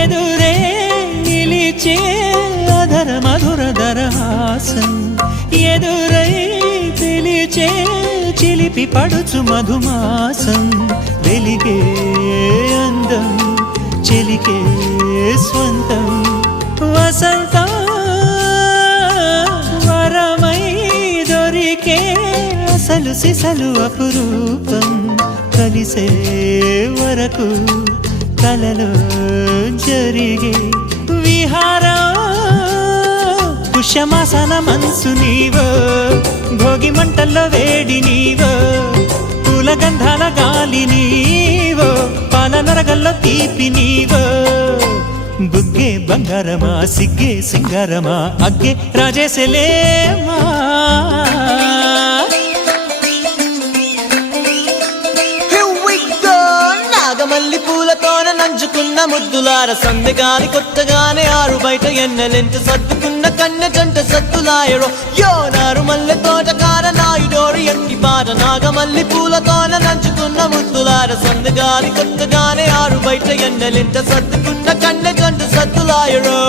ఎదురే నిలిచే అధర మధుర దరహాసం ఎదురై పిలిచే చిలిపి పడుచు మధుమాసం వెలిగే అందం చెలికే స్వంతం వసంతం వరమై దొరికే అసలు సిసలు అపురూపం కలిసే వరకు కలలో జరిగే విహారం పుష్యమాసన మనసు నీవో భోగి మంటల్లో వేడి నీవో పూల గంధాల గాలి నీవో పాల నరగల్లో తీపి నీవో బుగ్గే బంగారమా సిగ్గే సింగారమా అగ్గే రాజేసలేమా మల్లి పూలతోన నంచుకున్న ముద్దులార సందెగాని కొత్తగానే ఆరు బయట ఎన్నెలెంట సర్దుకున్న కన్నె జంట సత్తులాయరో యోనారు మల్లె తోటకార నాయుడోరు ఎట్టి పాట నాగమల్లి పూలతోన నంచుకున్న ముద్దులార సందెగాని కొత్తగానే ఆరు బయట ఎన్నెలెంట సర్దుకున్న కన్నె జంట సత్తులాయరో